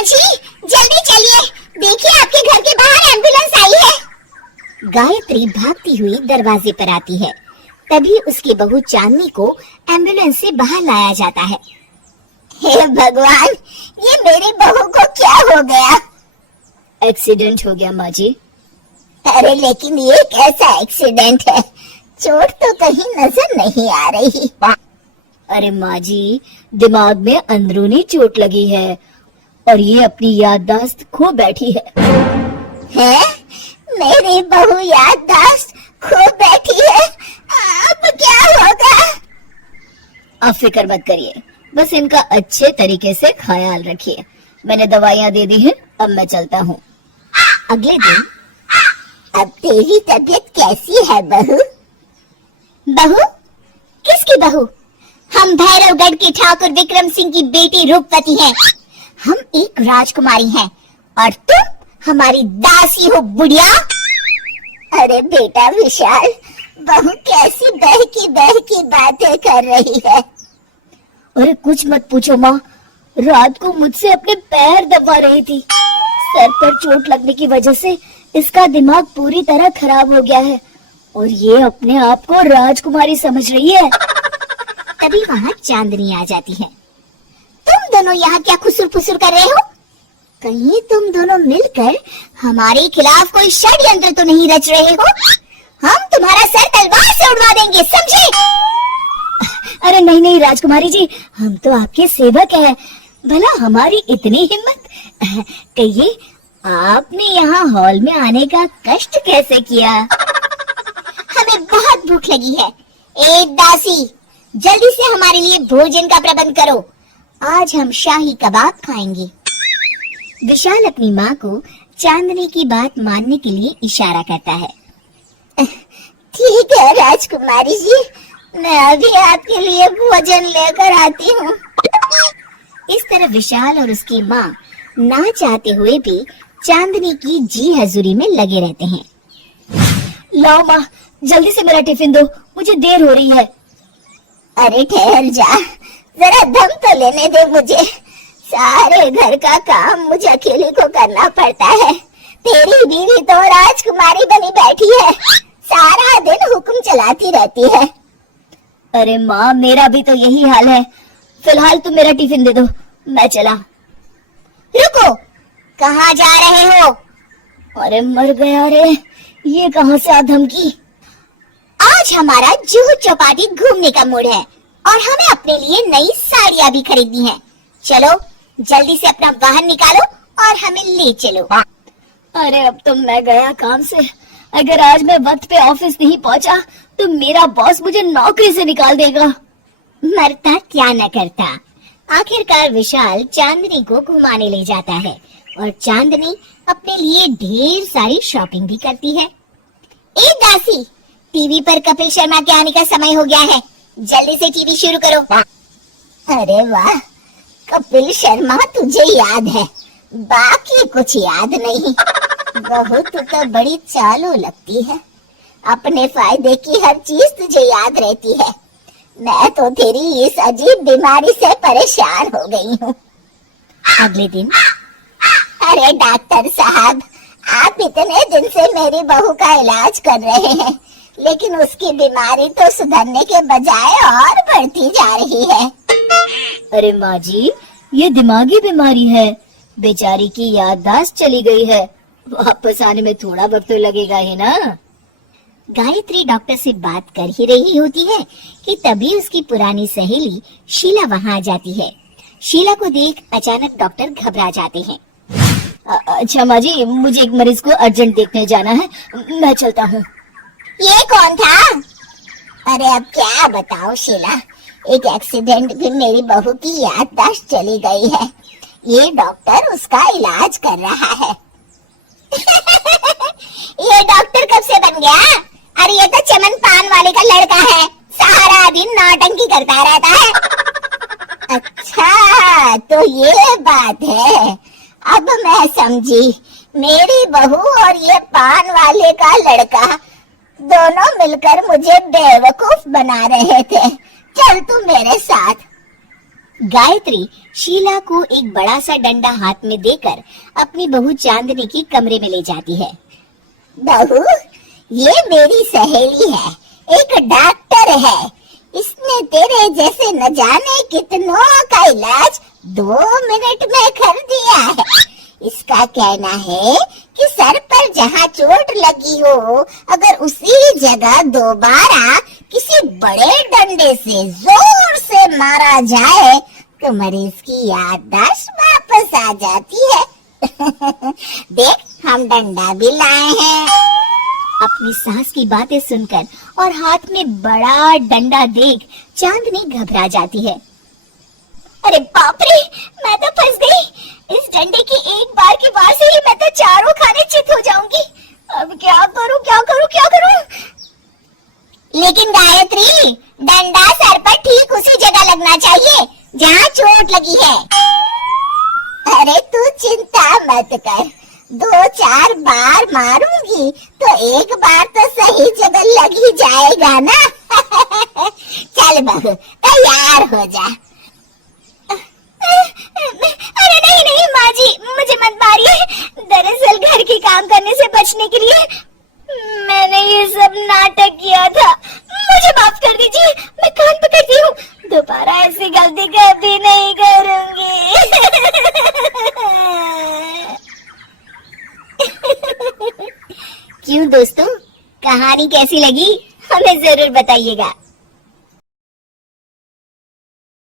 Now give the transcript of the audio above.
माँ जी जल्दी चलिए, देखिए आपके घर के बाहर एम्बुलेंस आई है। गायत्री भागती हुई दरवाजे पर आती है। तभी उसकी बहू चांदनी को एम्बुलेंस से बाहर लाया जाता है। हे भगवान, ये मेरी बहू को क्या हो गया? एक्सीडेंट हो गया माँ जी। अरे लेकिन ये कैसा एक्सीडेंट है? चोट तो कहीं नजर नहीं आ रही। अरे माँ जी, दिमाग में अंदरूनी चोट लगी है और ये अपनी याददाश्त खो बैठी है। हैं? मेरी बहू याददाश्त खो बैठी है? अब क्या होगा? आप फिक्र मत करिए, बस इनका अच्छे तरीके से ख्याल रखिए। मैंने दवाइयाँ दे दी हैं, अब मैं चलता हूँ। अगले दिन, अब तेरी तबीयत कैसी है बहू? बहू? किसकी बहू? हम भैरवगढ़ के ठाकुर विक्रम सिंह की बेटी रूपवती हैं। हम एक राजकुमारी हैं और तुम हमारी दासी हो बुढ़िया। अरे बेटा विशाल, बहू कैसी बहकी बातें कर रही है। अरे कुछ मत पूछो माँ, रात को मुझसे अपने पैर दबा रही थी। सर पर चोट लगने की वजह से इसका दिमाग पूरी तरह खराब हो गया है और ये अपने आप को राजकुमारी समझ रही है। तभी वहाँ चांदनी आ जाती है। तुम दोनों यहाँ क्या खुसुर फुसुर कर रहे हो? कहीं तुम दोनों मिलकर हमारे खिलाफ कोई षड्यंत्र तो नहीं रच रहे हो? हम तुम्हारा सर तलवार से उड़वा देंगे, समझे? अरे नहीं नहीं राजकुमारी जी, हम तो आपके सेवक हैं। भला हमारी इतनी हिम्मत? कहिए, आपने यहाँ हॉल में आने का कष्ट कैसे किया? हमें बहुत भूख लगी है। ए दासी, जल्दी से हमारे लिए भोजन का प्रबंध करो। आज हम शाही कबाब खाएंगे। विशाल अपनी माँ को चांदनी की बात मानने के लिए इशारा करता है। ठीक है राजकुमारी जी, मैं अभी आपके लिए भोजन लेकर आती हूँ। इस तरह विशाल और उसकी माँ ना चाहते हुए भी चांदनी की जी हजूरी में लगे रहते हैं। लाओ माँ, जल्दी से मेरा टिफिन दो, मुझे देर हो रही है। अरे ठहर जा, जरा दम तो लेने दे मुझे। सारे घर का काम मुझे अकेले को करना पड़ता है। तेरी बीवी तो राजकुमारी बनी बैठी है, सारा दिन हुक्म चलाती रहती है। अरे माँ, मेरा भी तो यही हाल है। फिलहाल तुम मेरा टिफिन दे दो, मैं चला। रुको, कहाँ जा रहे हो? अरे मर गया रे, ये कहाँ से आ धमकी? आज हमारा जुहू चौपाटी घूमने का मूड है और हमें अपने लिए नई साड़ियाँ भी खरीदनी है। चलो जल्दी से अपना वाहन निकालो और हमें ले चलो। अरे अब तो मैं गया काम से। अगर आज मैं वक्त पे ऑफिस नहीं पहुंचा तो मेरा बॉस मुझे नौकरी से निकाल देगा। मरता क्या न करता। आखिरकार विशाल चांदनी को घुमाने ले जाता है और चांदनी अपने लिए ढेर सारी शॉपिंग भी करती है। ए दासी, टीवी पर कपिल शर्मा के आने का समय हो गया है, जल्दी से टीवी शुरू करो। अरे वाह, कपिल शर्मा तुझे याद है, बाकी कुछ याद नहीं। बहू तू तो बड़ी चालू लगती है, अपने फायदे की हर चीज तुझे याद रहती है। मैं तो तेरी इस अजीब बीमारी से परेशान हो गई हूँ। अगले दिन, अरे डॉक्टर साहब, आप इतने दिन से मेरी बहू का इलाज कर रहे हैं, लेकिन उसकी बीमारी तो सुधरने के बजाय और बढ़ती जा रही है। अरे माँ जी, ये दिमागी बीमारी है। बेचारी की याददाश्त चली गई है, वापस आने में थोड़ा वक्त तो लगेगा ही ना। गायत्री डॉक्टर से बात कर ही रही होती है कि तभी उसकी पुरानी सहेली शीला वहाँ आ जाती है। शीला को देख अचानक डॉक्टर घबरा जाते हैं। अच्छा माँ जी, मुझे एक मरीज को अर्जेंट देखने जाना है, मैं चलता हूँ। ये कौन था? अरे अब क्या बताओ शीला, एक एक्सीडेंट भी मेरी बहू की याददाश्त चली गई है। ये डॉक्टर उसका इलाज कर रहा है। ये डॉक्टर कब से बन गया? अरे ये तो चमन पान वाले का लड़का है, सारा दिन नौटंकी करता रहता है। अच्छा तो ये बात है, अब मैं समझी। मेरी बहू और ये पान वाले का लड़का दोनों मिलकर मुझे बेवकूफ बना रहे थे। चल तू मेरे साथ। गायत्री शीला को एक बड़ा सा डंडा हाथ में देकर अपनी बहू चांदनी की कमरे में ले जाती है। बहू, ये मेरी सहेली है, एक डॉक्टर है। इसने तेरे जैसे न जाने कितनों का इलाज 2 मिनट में कर दिया है। इसका कहना है कि सर पर जहाँ चोट लगी हो, अगर उसी जगह दोबारा किसी बड़े डंडे से जोर से मारा जाए तो मरीज की याददाश्त वापस आ जाती है। देख, हम डंडा भी लाए हैं। अपनी सास की बातें सुनकर और हाथ में बड़ा डंडा देख चांदनी घबरा जाती है। अरे बाप रे, मैं तो फंस गई। इस डंडे की एक बार की वार से ही मैं तो चारों खाने चित हो जाऊंगी। अब क्या करूं, क्या करूं, क्या करूं? लेकिन गायत्री, डंडा सर पर ठीक उसी जगह लगना चाहिए जहाँ चोट लगी है। अरे तू चिंता मत कर, 2-4 बार मारूंगी तो एक बार तो सही जगह लग ही जाएगा ना। चल बहू, तैयार हो जा। अरे नहीं नहीं माँ जी, मुझे मत मारिए। दरअसल घर के काम करने से बचने के लिए मैंने ये सब नाटक किया था। मुझे माफ कर दीजिए, मैं कान पकड़ती हूँ। दोबारा ऐसी गलती कभी नहीं करूंगी। क्यों दोस्तों, कहानी कैसी लगी हमें जरूर बताइएगा।